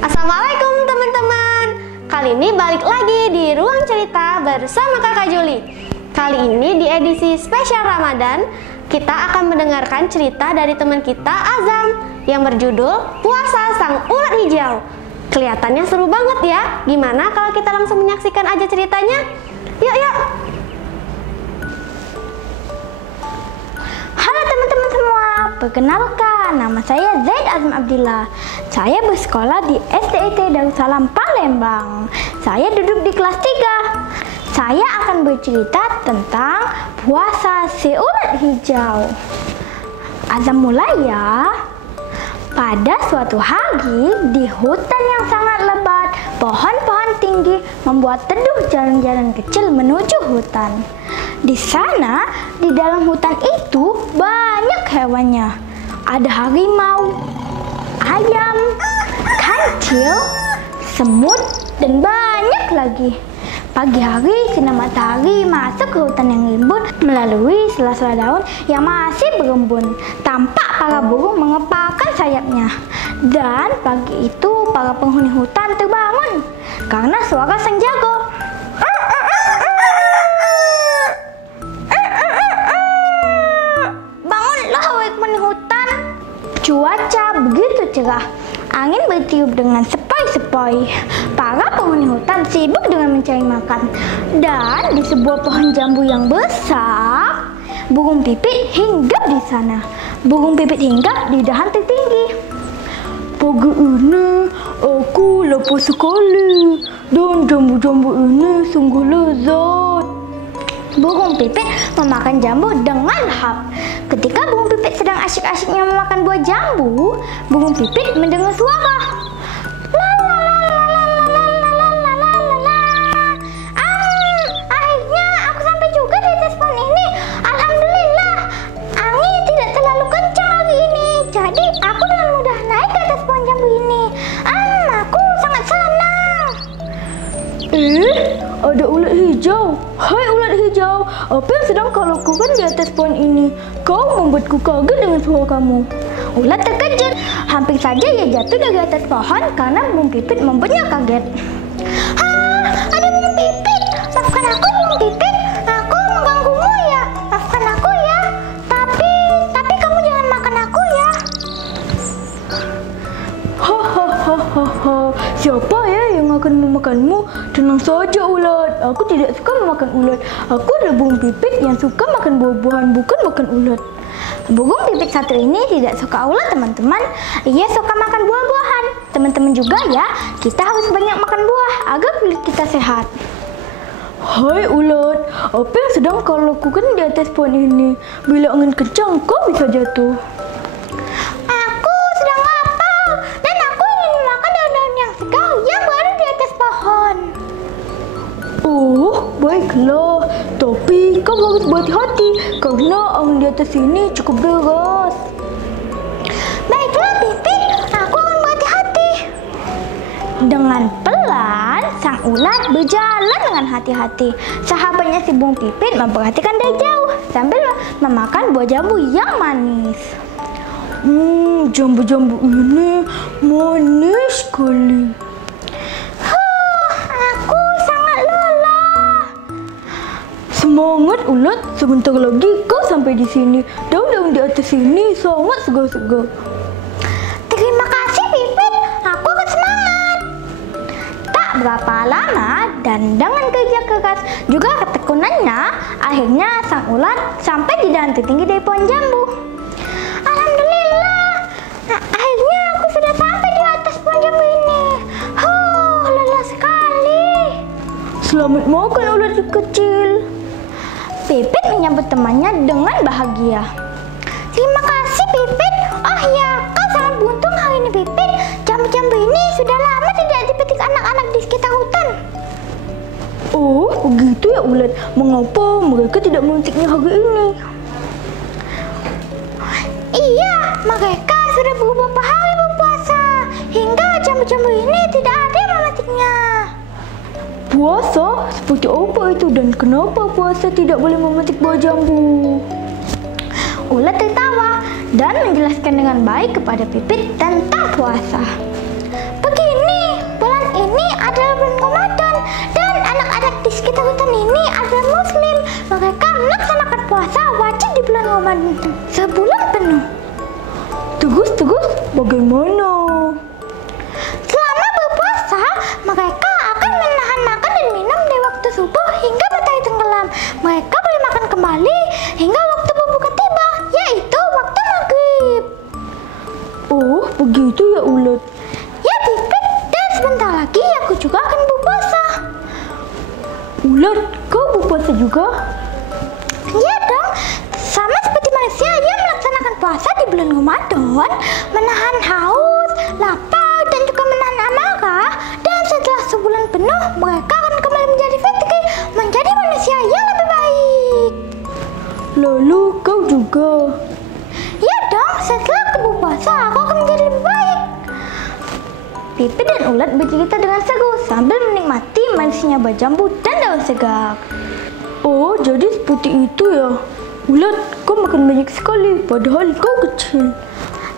Assalamualaikum teman-teman. Kali ini balik lagi di Ruang Cerita bersama Kakak Juli. Kali ini di edisi spesial Ramadan, kita akan mendengarkan cerita dari teman kita Azam yang berjudul Puasa Sang Ulat Hijau. Kelihatannya seru banget ya. Gimana kalau kita langsung menyaksikan aja ceritanya? Yuk yuk. Halo teman-teman semua, perkenalkan nama saya Zaid Azam Abdillah. Saya bersekolah di SDIT Darussalam Palembang. Saya duduk di kelas 3. Saya akan bercerita tentang puasa si ulat hijau. Azam mulai ya. Pada suatu hari di hutan yang sangat lebat, pohon-pohon tinggi membuat teduh jalan-jalan kecil menuju hutan. Di sana, di dalam hutan itu banyak hewannya. Ada harimau, ayam, kancil, semut, dan banyak lagi. Pagi hari, sinar matahari masuk ke hutan yang rimbun melalui sela-sela daun yang masih berembun. Tampak para burung mengepakkan sayapnya. Dan pagi itu, para penghuni hutan terbangun karena suara sang jago. Bangunlah, wahai penghuni hutan. Cuaca begitu cerah. Angin bertiup dengan sepoi-sepoi. Para penghuni hutan sibuk dengan mencari makan. Dan di sebuah pohon jambu yang besar, burung pipit hinggap di sana. Burung pipit hinggap di dahan tertinggi. Pagi ini aku lapar sekali dan jambu-jambu ini sungguh lezat. Burung pipit memakan jambu dengan lahap. Ketika burung pipit sedang asyik-asyiknya memakan buah jambu, burung pipit mendengar suara. Akhirnya aku sampai juga di atas pohon ini. Alhamdulillah, angin tidak terlalu kencang hari ini. Jadi aku dengan mudah naik ke atas pohon jambu ini. Aku sangat senang. Ada ulat hijau. Hai ulat hijau, apa yang sedang kau lakukan di atas pohon ini? Kau membuatku kaget dengan suara kamu. Ulat terkejut. Hampir saja ia jatuh dari atas pohon karena burung pipit membuatnya kaget. Ada burung pipit. Maafkan aku, burung pipit. Aku mengganggumu ya. Maafkan aku ya. Tapi kamu jangan makan aku ya. Hahaha. Siapa ya yang akan memakanmu? Tenang saja ulat. Aku tidak suka memakan ulat. Aku adalah burung pipit yang suka makan buah-buahan, bukan makan ulat. Burung pipit satu ini tidak suka ulat, teman-teman. Ia suka makan buah-buahan. Teman-teman juga ya, kita harus banyak makan buah agar kulit kita sehat. Hai ulat, apa yang sedang kau lakukan di atas pohon ini? Bila angin kencang, kau bisa jatuh. Aku sedang lapar dan aku ingin makan daun-daun yang segar yang berada di atas pohon. Oh, baiklah. Tapi kau harus berhati-hati karena angin di atas sini cukup deras. Baiklah, Pipit. Aku akan berhati-hati. Dengan pelan, sang ulat berjalan dengan hati-hati. Sahabatnya si burung pipit memperhatikan dari jauh sambil memakan buah jambu yang manis. Jambu-jambu ini manis sekali. Aku sangat lelah. Semangat ulat, sebentar lagi kau sampai di sini. Daun-daun di atas sini sangat segar-segar. Terima kasih, Pipit. Aku akan semangat. Tak berapa lama dan dengan kerja keras juga ketekunannya, akhirnya sang ulat sampai di dahan tertinggi dari pohon jambu. Alhamdulillah, akhirnya aku sudah sampai di atas pohon jambu ini. Lelah sekali. Selamat makan ulat kecil. Pipit menyambut temannya dengan bahagia. Terima kasih, Pipit. Oh ya, kau sangat beruntung hari ini, Pipit. Jambu-jambu ini sudah lama tidak dipetik anak-anak di sekitar hutan. Oh, begitu ya ulat. Mengapa mereka tidak memetiknya hari ini? Iya, mereka sudah beberapa hari berpuasa. Hingga jambu-jambu ini tidak ada yang memetiknya. Puasa? Seperti apa itu dan kenapa puasa tidak boleh memetik buah jambu? Ulat tertawa dan menjelaskan dengan baik kepada Pipit tentang puasa. Begini Dan anak-anak di sekitar hutan ini adalah Muslim. Mereka melaksanakan puasa wajib di bulan Ramadan sebulan penuh. Terus bagaimana? Selama berpuasa, mereka akan menahan makan dan minum dari waktu subuh hingga matahari tenggelam. Mereka boleh makan kembali hingga waktu berbuka tiba, yaitu waktu maghrib. Oh, begitu ya Ulat. Ya Pipit, dan sebentar lagi aku juga akan berpuasa. Ulat, kau berpuasa juga? Ya dong, sama seperti manusia yang melaksanakan puasa di bulan Ramadan, menahan haus, lapar, dan juga menahan amarah. Dan setelah sebulan penuh, mereka akan kembali menjadi fitri, menjadi manusia yang lebih baik. Lalu kau juga? Ya dong, setelah aku berpuasa, aku akan menjadi lebih baik. Pipit dan Ulat bercerita dengan seru sambil menikmati manisnya buah jambu dan daun segar. Oh, jadi seperti itu ya. Ulat, kau makan banyak sekali padahal kau kecil.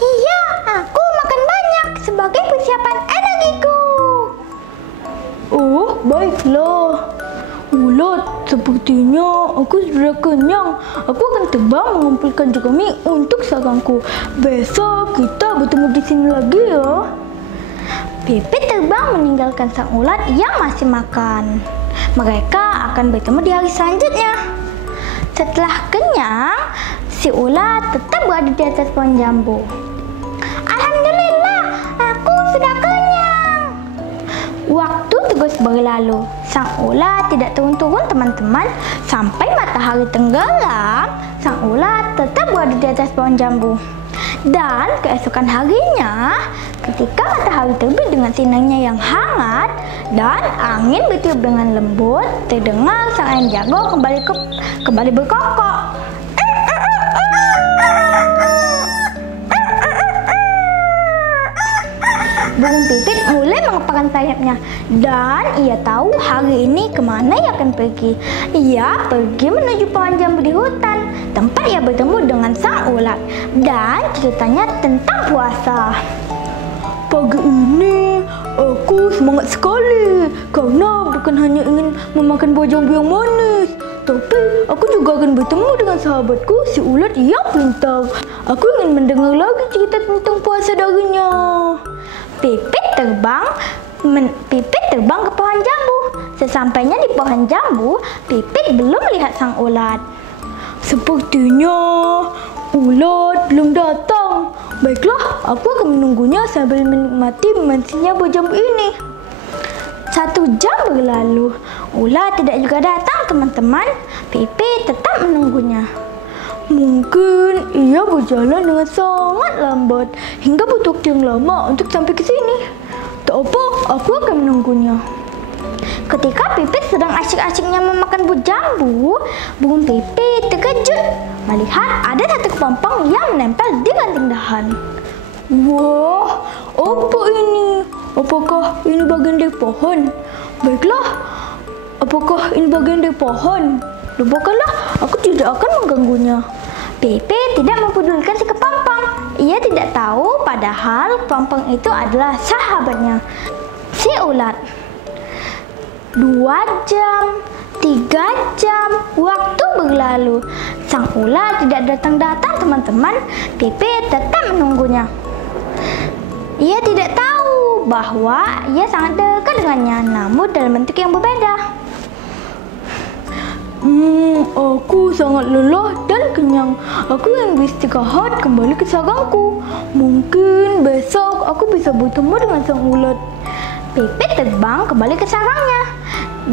Iya, aku makan banyak sebagai persiapan energiku. Oh, baiklah. Ulat, sepertinya aku sudah kenyang. Aku akan terbang mengumpulkan jerami untuk sarangku. Besok kita bertemu di sini lagi ya. Pipit terbang meninggalkan sang ulat yang masih makan. Mereka akan bertemu di hari selanjutnya. Setelah kenyang, si ulat tetap berada di atas pohon jambu. Alhamdulillah, aku sudah kenyang. Waktu terus berlalu. Sang ulat tidak turun-turun teman-teman. Sampai matahari tenggelam, sang ulat tetap berada di atas pohon jambu. Dan keesokan harinya, ketika matahari terbit dengan sinarnya yang hangat dan angin bertiup dengan lembut, terdengar sang ayam jago kembali berkokok. Burung Pipit mulai mengepakkan sayapnya dan ia tahu hari ini kemana ia akan pergi. Ia pergi menuju pohon jambu di hutan, tempat ia bertemu dengan sang ulat dan ceritanya tentang puasa. Pagi ini aku semangat sekali karena bukan hanya ingin memakan buah jambu yang manis, tapi aku juga akan bertemu dengan sahabatku si ulat yang pintar. Aku ingin mendengar lagi cerita tentang puasa darinya. Pipit terbang ke pohon jambu. Sesampainya di pohon jambu, Pipit belum melihat sang ulat. Sepertinya ulat belum datang. Baiklah, aku akan menunggunya sambil menikmati manisnya buah jambu ini. 1 jam berlalu, ulat tidak juga datang teman-teman. Pipit tetap menunggunya. Mungkin ia berjalan dengan sangat lambat hingga butuh waktu yang lama untuk sampai ke sini. Tak apa, aku akan menunggunya. Ketika Pipit sedang asyik-asyiknya memakan buah jambu, burung Pipit terkejut melihat ada satu kepompong yang menempel di ranting dahan. Wah, apa ini? Apakah ini bagian dari pohon? Baiklah, apakah ini bagian dari pohon? Lupakanlah, aku tidak akan mengganggunya. Pipit tidak mempedulikan si kepompong. Ia tidak tahu padahal kepompong itu adalah sahabatnya, si ulat. 2 jam, 3 jam, waktu berlalu. Sang ulat tidak datang-datang teman-teman. Pipit tetap menunggunya. Ia tidak tahu bahwa ia sangat dekat dengannya, namun dalam bentuk yang berbeda. Aku sangat lelah dan kenyang. Aku ingin beristirahat kembali ke sarangku. Mungkin besok aku bisa bertemu dengan sang ulat. Pipit terbang kembali ke sarangnya.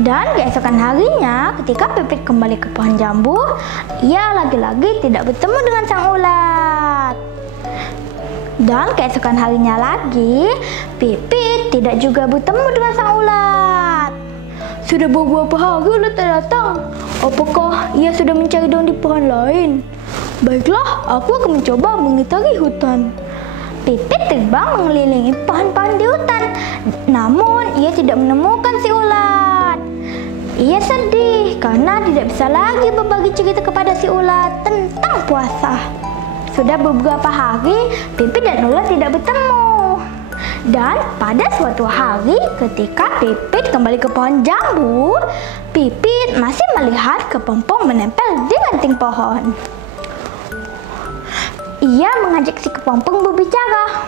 Dan keesokan harinya, ketika Pipit kembali ke pohon jambu, ia lagi-lagi tidak bertemu dengan sang ulat. Dan keesokan harinya lagi, Pipit tidak juga bertemu dengan sang ulat. Sudah beberapa hari ulat tak datang. Apakah ia sudah mencari daun di pohon lain? Baiklah, aku akan mencoba mengitari hutan. Pipit terbang mengelilingi pohon-pohon di hutan, namun ia tidak menemukan si ulat. Ia sedih karena tidak bisa lagi berbagi cerita kepada si ulat tentang puasa. Sudah beberapa hari, Pipit dan ulat tidak bertemu. Dan pada suatu hari ketika Pipit kembali ke pohon jambu, Pipit masih melihat kepompong menempel di ranting pohon. Ia mengajak si kepompong berbicara.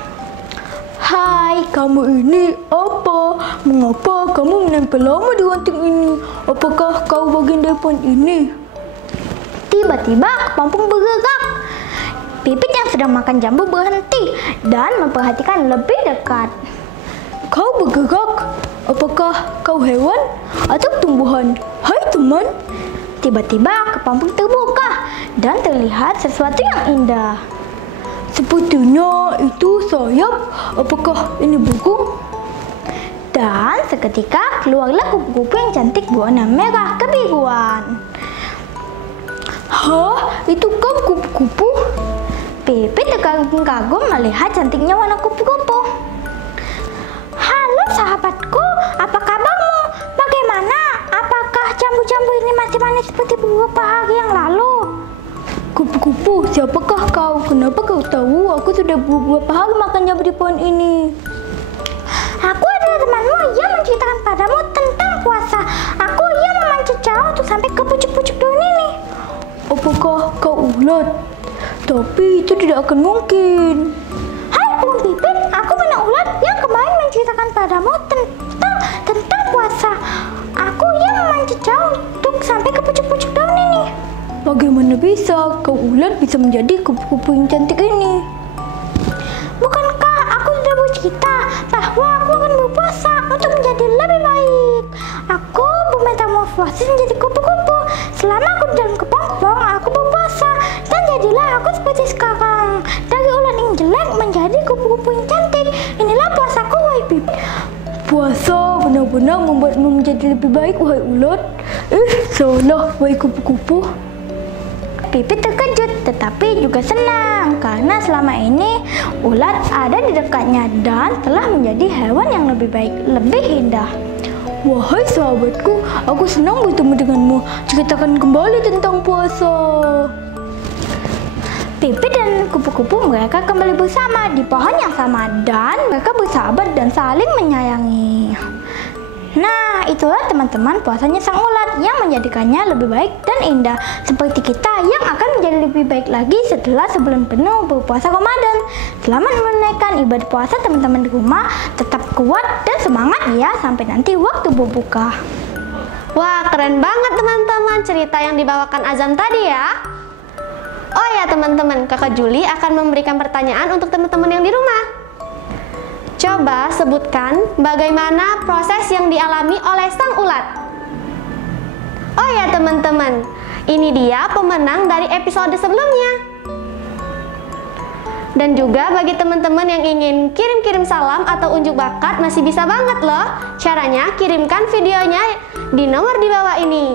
Hai, kamu ini apa? Mengapa kamu menempel lama di ranting ini? Apakah kau bagian dari pohon ini? Tiba-tiba kepompong bergerak. Pipit yang sedang makan jambu berhenti dan memperhatikan lebih dekat. Kau bergerak? Apakah kau hewan atau tumbuhan? Hai teman. Tiba-tiba kepompong terbuka dan terlihat sesuatu yang indah. Sepertinya itu sayap. Apakah ini burung? Dan seketika keluarlah kupu-kupu yang cantik berwarna merah kebiruan. Hah? Itu kau kupu-kupu? Pipit terkagum-kagum melihat cantiknya warna kupu-kupu. Halo sahabatku, apa kabarmu? Bagaimana? Apakah jambu-jambu ini masih manis seperti beberapa hari yang lalu? Kupu-kupu, siapakah kau? Kenapa kau tahu aku sudah beberapa hari makan jambu di pohon ini? Aku adalah temanmu yang menceritakan padamu tentang puasa. Aku yang memanjat jauh untuk sampai ke pucuk-pucuk daun ini. Apakah kau ulat? Tapi itu tidak akan mungkin. Hai burung Pipit, aku benar ulat yang kemarin menceritakan padamu tentang puasa. Aku yang memanjat jauh untuk sampai ke pucuk-pucuk daun ini. Bagaimana bisa kau ulat bisa menjadi kupu-kupu yang cantik ini? Bukankah aku sudah bercerita bahwa aku akan berpuasa untuk menjadi lebih baik? Aku bermetamorfosis menjadi kupu-kupu. Selama aku di dalam kepompong, aku berpuasa dan jadilah aku seperti sekarang. Dari ulat yang jelek menjadi kupu-kupu yang cantik. Inilah puasaku, wahai Pipit. Puasa benar-benar membuatmu menjadi lebih baik, wahai ulat. Salah, wahai kupu-kupu. Pipit terkejut tetapi juga senang karena selama ini ulat ada di dekatnya dan telah menjadi hewan yang lebih baik, lebih indah. Wahai sahabatku, aku senang bertemu denganmu. Ceritakan kembali tentang puasa. Pipit dan kupu-kupu mereka kembali bersama di pohon yang sama dan mereka bersahabat dan saling menyayangi. Nah, itulah teman-teman puasanya sang ulat yang menjadikannya lebih baik dan indah. Seperti kita yang akan menjadi lebih baik lagi setelah sebulan penuh berpuasa Ramadan. Selamat menunaikan ibadah puasa teman-teman di rumah. Tetap kuat dan semangat ya sampai nanti waktu berbuka. Wah, keren banget teman-teman cerita yang dibawakan Azam tadi ya. Oh ya teman-teman, Kakak Juli akan memberikan pertanyaan untuk teman-teman yang di rumah. Coba sebutkan bagaimana proses yang dialami oleh sang ulat. Oh ya teman-teman, ini dia pemenang dari episode sebelumnya. Dan juga bagi teman-teman yang ingin kirim-kirim salam atau unjuk bakat masih bisa banget loh. Caranya kirimkan videonya di nomor di bawah ini.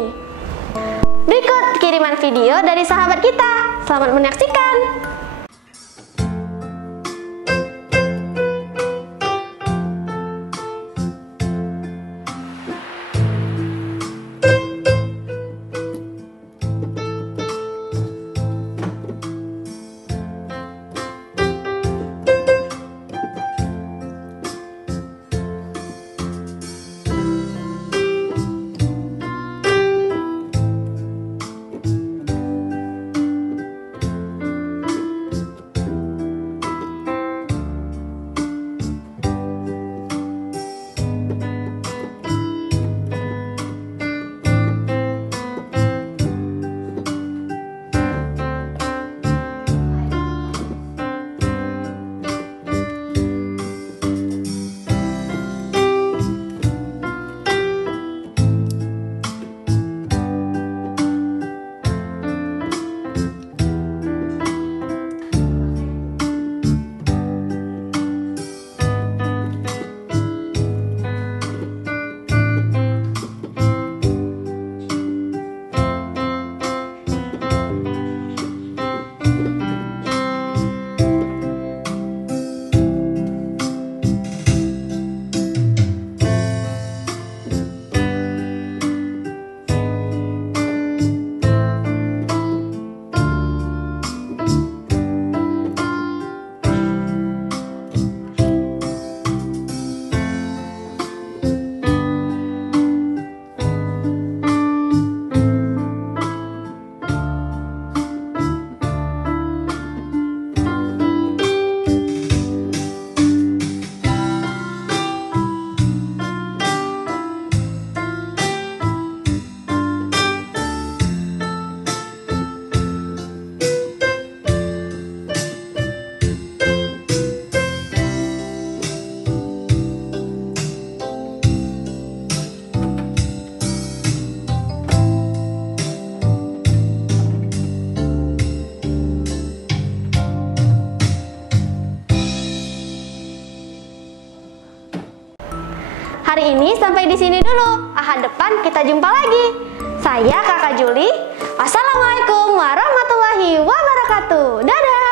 Berikut kiriman video dari sahabat kita. Selamat menyaksikan. Hari ini sampai di sini dulu. Ahad depan kita jumpa lagi. Saya Kakak Juli. Wassalamualaikum warahmatullahi wabarakatuh. Dadah.